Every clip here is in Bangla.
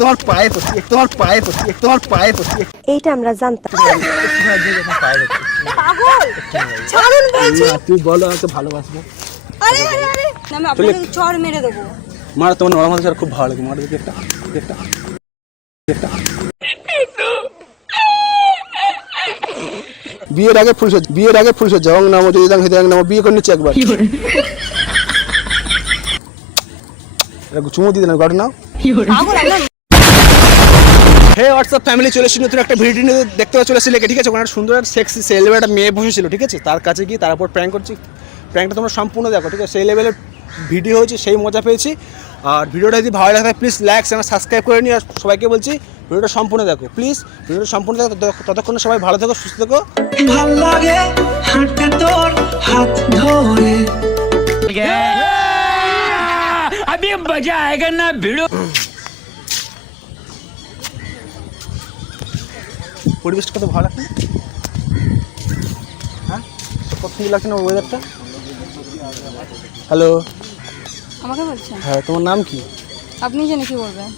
তোমার পায়ে পড়ছি, তোমার পায়ে পড়ছি, তোমার পায়ে পড়ছি। এইটা আমরা জানতাম। পাগল ছাড়ুন বলছি। তুই বলো আমাকে ভালোবাসবো। আরে আরে আরে আমি আপনাকে চড় মেরে দেবো। মার তোমার নরমাল ছাড়া খুব ভালো লাগে। মার দেখি একটা একটা একটা। বিয়ের আগে ফুলসজ্জা ওং নামো যদিদাং হৃদয়াং নামো। বিয়ে করে নিচ্ছে একবার। চুমু দিতে না গাড়ি নাও। পাগল আমরা হে হোয়াটসঅ্যাপ ফ্যামিলি, চলে এসেছি নতুন একটা ভিডিও নিয়ে। দেখতে পাচ্ছ চলে এসেছি লেগে, ঠিক আছে? ওখানে একটা সুন্দর সেক্সি সেই লেভেলের একটা মেয়ে বসেছিল, ঠিক আছে? তার কাছে গিয়ে তারপর প্র্যাঙ্ক করছি। প্র্যাঙ্কটা তোমরা সম্পূর্ণ দেখো, ঠিক আছে? সেই লেভেলের ভিডিও হয়েছে, সেই মজা পেয়েছি। আর ভিডিওটা যদি ভালো লাগে প্লিজ লাইক চ্যানেল সাবস্ক্রাইব করে নিই। আর সবাইকে বলছি ভিডিওটা সম্পূর্ণ দেখো, প্লিজ ভিডিওটা সম্পূর্ণ দেখো। ততক্ষণ সবাই ভালো থেকো, সুস্থ থেকো। ভাল লাগে হাঁটতে তোর হাত ধরে। अभी मजा आएगा ना भिड़ो। পরিবেশটা কত ভালো লাগছে, হ্যাঁ? কত সুন্দর লাগছে না ওয়েদারটা। হ্যালো, আমাকে বলছেন? হ্যাঁ, তোমার নাম কি? আপনি জেনে কি বলবেন?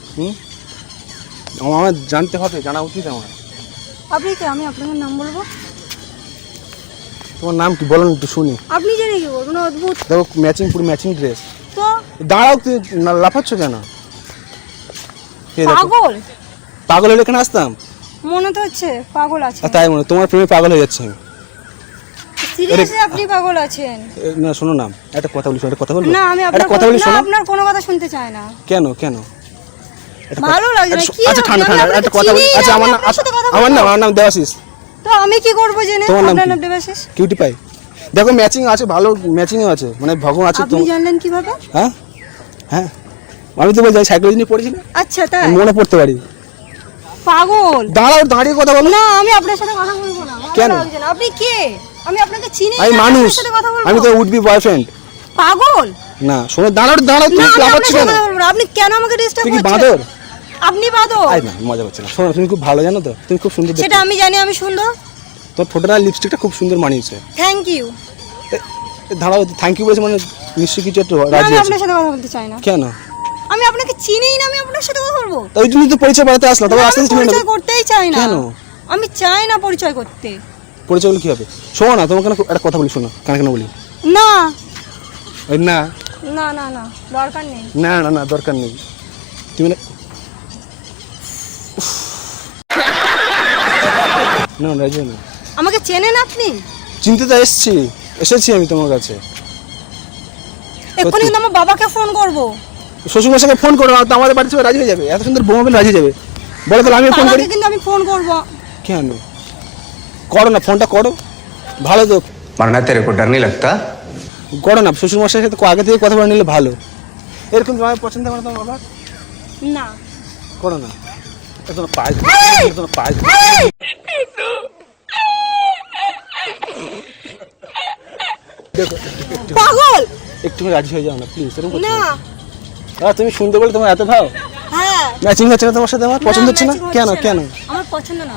আমার জানতে হবে, জানা উচিত আমার। আপনি কি? আমি আপনার নাম বলবো? তোমার নাম কি বলো না, একটু শুনি। আপনি জেনে কি বলবেন? অদ্ভুত দেখো ম্যাচিং, পুরো ম্যাচিং ড্রেস। তো দাঁড়াও, তুমি লাফাচ্ছ কেন? এই দেখো, পাগল পাগল হলে এখানে আসতাম? মনে তো হচ্ছে পাগল আছে। আর তাই মনে, তোমার প্রেমে পাগল হয়ে যাচ্ছে আমি। সিরিয়াসলি আপনি পাগল আছেন? না শোনো না, একটা কথা বলি, একটা কথা বলবো। না আমি একটা কথা বলি, শোনো। আপনার কোনো কথা শুনতে চাই না। কেন কেন? ভালো লাগে না কি? আচ্ছা ঠান্ডা ঠান্ডা একটা কথা বলি। আচ্ছা আমার নাম দেবাশিস। তো আমি কি করব জেনে? তোমার নাম আপনার কি? নাম দেবাশিস। Cutie pie. দেখো ম্যাচিং আছে, ভালো ম্যাচিংও আছে, মানে ভগবান আছে। আপনি জানলেন কিভাবে? হ্যাঁ হ্যাঁ, আমি তো বলছি সাইকোলজি নিয়ে পড়েছি না, আচ্ছা তাই মনে পড়তে পারি। পাগল দাঁড়াও, দাঁড়িয়ে কথা বলো। না আমি আপনার সাথে কথা বলবো না। ভালো কেন? লাগছে না। আপনি কে? আমি আপনাকে চিনি না। আমি মানুষ, আপনার সাথে কথা বলবো? আমি তো উড বি বয়ফ্রেন্ড। পাগল না শোনো, দাঁড়াও দাঁড়াও, না তুমি আমি লাফাচ্ছ আপনার কেন? সাথে কথা বলবো না। আপনি কেন আমাকে ডিস্টার্ব তুই কি করছেন? বাঁদর? আপনি বাঁদর? আই না, মজা করছে না। শোনো, তুমি খুব ভালো জানো তো, তুমি খুব সুন্দর দেখতে। সেটা আমি জানি আমি সুন্দর। তোর ঠোঁটের আর লিপস্টিকটা খুব সুন্দর মানিয়েছে। Thank you. দাঁড়াও, থ্যাংক ইউ বলেছে মানে নিশ্চয়ই কিছু একটু আমি রাজি আছে। আপনার সাথে কথা বলতে চাই না। কেন? আমি আপনাকে চিনিই না, আমি আপনার সাথে কথা বলবো? ওই জন্য তো পরিচয় বাড়াতে আসলাম, তবে আমি আসতে চিনি না। পরিচয় করতেই চাই না। কেন? আমি চাই না পরিচয় করতে। পরিচয় হলে কি হবে? শোনো না, তোমাকে না একটা কথা বলি, শোনো, কানে কানে বলি। না ওই না না না না দরকার নেই। না না না, দরকার নেই। তুমি না না রাজি না। আমাকে চেনেন আপনি? চিনতে তো এসেছি আমি তোমার কাছে। এক্ষুনি কিন্তু আমার বাবাকে ফোন করব। শ্বশুরমশাইকে ফোন করো, তো আমাদের বাড়ির সবাই রাজি হয়ে যাবে। এত সুন্দর বউ হবে, রাজি হয়ে যাবে। বলো তাহলে আমি ফোন করি। বাবাকে কিন্তু আমি ফোন করব। কেন? করো না, ফোনটা করো। ভালো তো, मरना तेरे को डर नहीं लगता? করো না। শ্বশুরমশাইয়ের সাথে আগে থেকে কথা বলে নিলে ভালো। এরকম তোমার পছন্দ করে তোমার বাবা? না করো না। তোমার পায়ে তোমার পায়ে দেখো, পাগল একটু রাজি হয়ে যাও না প্লিজ। এরকম না। তুমি শুনতে বলে তোমার এত ভাও। হ্যাঁ ম্যাচিং হচ্ছে না তোমার সাথে, আমার পছন্দ হচ্ছে না। matching কেন হচ্ছে কেন? না। আমার পছন্দ না।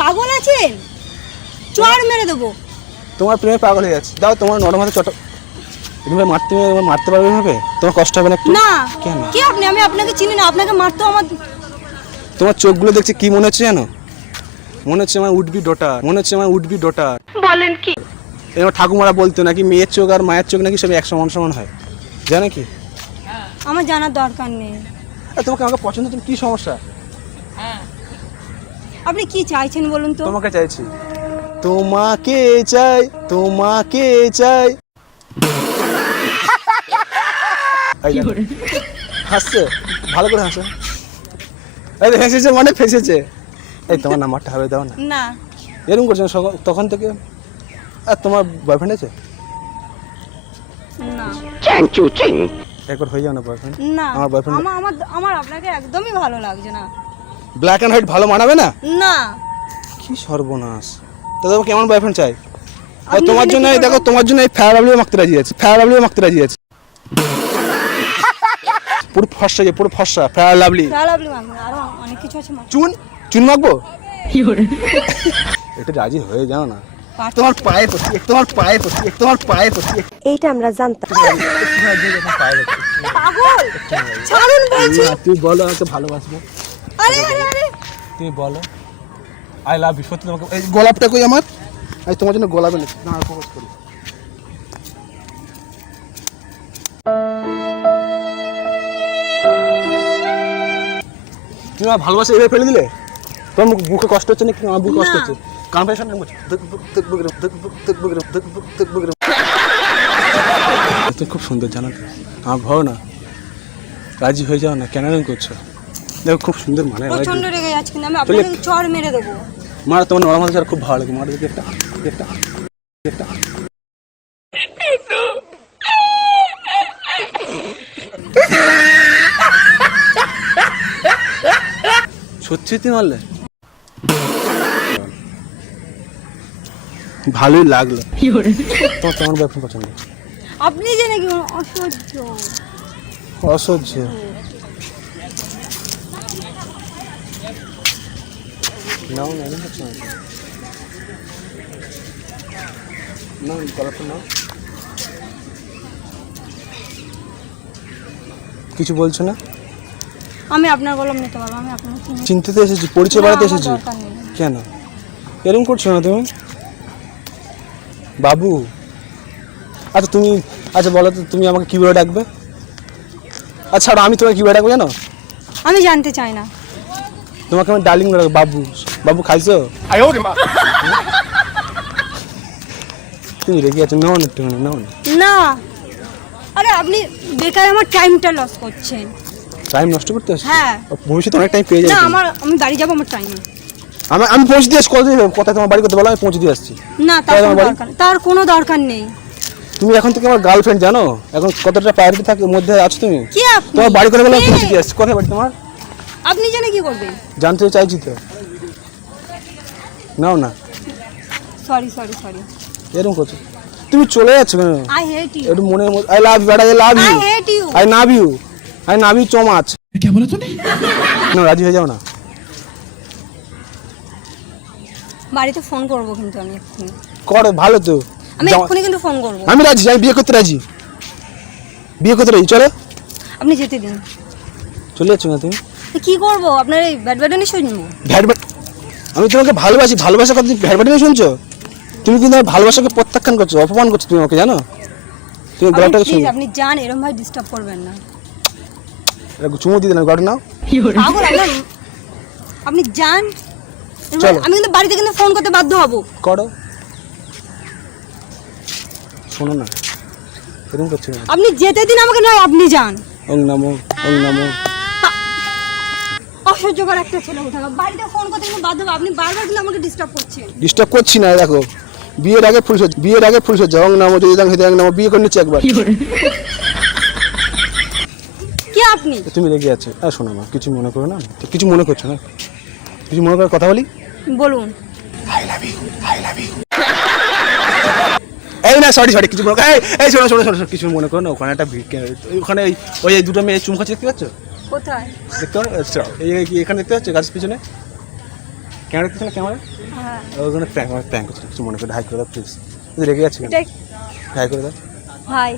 পাগল আছেন? চড় মেরে দেবো। তোমার প্রেমে পাগল হয়ে যাচ্ছে। দাও তোমার নরম হাতে চট। এভাবে মারতে পারবে এভাবে? তোমার কষ্ট হবে না একটু? না কেন? কি আপনি? আমি আপনাকে চিনি না। আপনাকে মারতো আমার। তোমার চোখগুলো দেখছি কি মনে হচ্ছে জানো? মনে হচ্ছে আমার উডবি ডটার, মনে হচ্ছে আমার উডবি ডটার। বলেন কি? এবার ঠাকুমারা বলতো নাকি মেয়ের চোখ আর মায়ের চোখ নাকি সব এক সমান সমান হয়, জানো কি? আমার জানার দরকার নেই। তোমাকে আমাকে পছন্দ, তুমি কি সমস্যা? আপনি কি চাইছেন বলুন তো? তোমাকে চাইছি, তোমাকে চাই, তোমাকে চাই। এই দেখো, হাসছে, ভালো করে হাসো। এই হেসেছে মানে ফেসেছে। এই তোমার নাম্বারটা হবে, দাও না। না এরকম করছো না তখন থেকে। আর তোমার বয়ফ্রেন্ড আছে? না একবার হয়ে যাও না বয়ফ্রেন্ড। না আমার বয়ফ্রেন্ড আমার আপনাকে একদমই ভালো লাগছে না। ব্ল্যাক অ্যান্ড হোয়াইট ভালো মানাবে না? না কি সর্বনাশ। তো তোমার কেমন বয়ফ্রেন্ড চাই? আর আপনি তোমার জেনে জন্য কি এই দেখো, তোমার জন্য এই ফেয়ার লাভলিও মাখতে রাজি আছে, ফেয়ার লাভলিও মাখতে রাজি আছে। পুরো ফর্সা, যে পুরো ফর্সা ফেয়ার লাভলি। লাভলি মাখবো, আরো অনেক কিছু আছে মাখবো। চুন মাখবো। এটা রাজি হয়ে যাও না। তোমার পায়ে পড়ছি, তোমার পায়ে পড়ছি, তোমার পায়ে পড়ছি। এইটা আমরা জানতাম। পায়ে পড়ছি। পাগল ছাড়ুন বলছি। তুই বলো আমাকে ভালোবাসবো, আরে আরে আরে তুমি বলো আই লাভ ইউ। সত্যি তোমাকে এই গোলাপটা কই আমার, আমি তোমার জন্য গোলাপ এনেছি, না প্রপোজ করি। তুমি আমার ভালোবাসা এভাবে ফেলে দিলে, তোমার বুকে কষ্ট হচ্ছে না? কি আমার বুকে কষ্ট না। হচ্ছে, কনফেশন তো খুব সুন্দর জানো তো, আমার ভালো না, রাজি হয়ে যাও না, কেন এরকম করছো? দেখো খুব সুন্দর মানে প্রচন্ড রেগে যাচ্ছে, কিন্তু আমি আপনাকে চড় মেরে দেবো। মার, তোমার নরম হাতে খুব ভালো লাগে, মার দেখি একটা একটা একটা। সত্যি তুই মারলে, ভালোই লাগলো। তোমার কেমন বয়ফ্রেন্ড পছন্দ? আপনি যে নাকি অসহ্য। অসহ্য। নাও না, এরকম করছো না। না গলাটা নাও। কিছু বলছো না? আমি আপনার গোলাম নিতে পারবো, আমি আপনার চিনি। চিন্তিতে এসেছি, পরিচয় বাড়াতে এসেছি। দরকার নেই। কেন এরকম করছো না তুমি বাবু? আচ্ছা তুমি, আচ্ছা বলো তো তুমি আমাকে কী বলে ডাকবে? আচ্ছা আর আমি তোমাকে কী বলে ডাকবো জানো? আমি জানতে চাই না। তোমাকে আমি ডার্লিং বলে ডাকবো, বাবু। বাবু খাইছো? তুমি রেগে আছো, নাও না একটুখানি, নাও না। না, আরে আপনি বেকার আমার টাইমটা লস করছেন। টাইম নষ্ট করতে আসছো? হ্যাঁ। ভবিষ্যতে অনেক টাইম পেয়ে যাবে না, তুমি। আমি বাড়ি যাবো, আমার টাইম। আমি পৌঁছে দিয়ে আসছি, কোথায় তোমার বাড়ি করতে বলো, আমি পৌঁছে দিয়ে আসছি। না, তার কোনো দরকার নেই। তুমি এখন থেকে আমার গার্লফ্রেন্ড জানো, এখন কতটা প্রায়োরিটি থাকে মধ্যে আছো তুমি। কি আপনি? তোমার বাড়ি করে বলে আমি কে? পৌঁছে দিয়ে আসছি। কোথায় বাড়ি তোমার? আপনি জানে কি করবেন? জানতে চাইছি তো, নাও না। Sorry sorry sorry. এরকম করছো তুমি, চলে যাচ্ছ কেন? I hate you. একটু মনের মধ্যে I love you, I love you, I hate you. I love you, I love you so much. क्या बोला तूने? না রাজি হয়ে যাও না। বাড়িতে ফোন করবো কিন্তু আমি এক্ষুনি। করো, ভালো তো। আমি যাও- এক্ষুনি কিন্তু ফোন করবো। আমি রাজি, আমি বিয়ে করতে রাজি, বিয়ে করতে রাজি। চলো, আপনি যেতে দিন। চলে যাচ্ছ না তুমি? তো কি করবো? আপনার এই ব্যাড ব্যাডানি শুনবো? ভ্যাট, আমি তোমাকে ভালোবাসি, ভালোবাসা কথা ভ্যাট ভ্যাট শুনছো? তুমি কিন্তু আমার ভালোবাসাকে প্রত্যাখ্যান করছো, অপমান করছো তুমি আমাকে, জানো? তুমি গলাটাকে প্লিজ শুনো, আপনি যান, এরকম ভাবে ডিস্টার্ব করবেন না। চুমু দিয়ে দিলাম, গলাটা নাও। পাগল আপনি যান। চলো। আমি কিন্তু বাড়িতে কিন্তু ফোন করতে বাধ্য হব। করো, শোনো না, এরকম করছো না। আপনি যেতে দিন আমাকে, নয় আপনি যান। ওং নমো, ওং নমো। অসহ্যকর একটা ছেলে উঠা, বাড়িতে ফোন করতে কিন্তু বাধ্য হব। আপনি বারবার কিন্তু আমাকে ডিস্টার্ব করছেন। ডিস্টার্ব করছি না, দেখো বিয়ের আগে ফুলসজ্জা, বিয়ের আগে ফুলসজ্জা, ওং নমো যদি হৃদয় নমো, বিয়ে করে নিচ্ছি একবার। কি আপনি? তুমি রেগে আছো? আর শোনো না, কিছু মনে করো না, কিছু মনে করছো না, কিছু মনে করার কথা বলি। বলুন। I love you, I love you. এই না, সরি সরি, কিছু মনে করো, এই শোনো শোনো শোনো, কিছু মনে করো না। ওখানে একটা ওখানে ওই দুটো মেয়ে চুম খাচ্ছে, দেখতে পাচ্ছ? কোথায়? দেখতে পাচ্ছ? এখানে দেখতে পাচ্ছ গাছের পিছনে? ক্যামেরা দেখতে না, ক্যামেরা হ্যাঁ। ওখানে প্র্যাঙ্ক করছে, কিছু মনে করে হাই করে দাও প্লিজ। তুমি রেগে যাচ্ছ কেন? হাই করে দাও। হাই।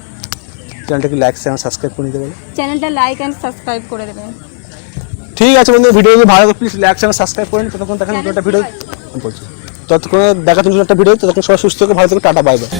চ্যানেলটাকে লাইক চ্যানেল সাবস্ক্রাইব করে নিতে বলো। চ্যানেলটা লাইক এন্ড সাবস্ক্রাইব করে দেবেন। ঠিক আছে বন্ধু, ভিডিও যদি ভালো লাগে প্লিজ লাইক চ্যানেল সাবস্ক্রাইব করে নিন। ততক্ষণ দেখেন একটা ভিডিও আমি বলছি, ততক্ষণ দেখার জন্য একটা ভিডিও, ততক্ষণ সবাই সুস্থ থেকে ভালো থেকে টাটা, বাই বাই।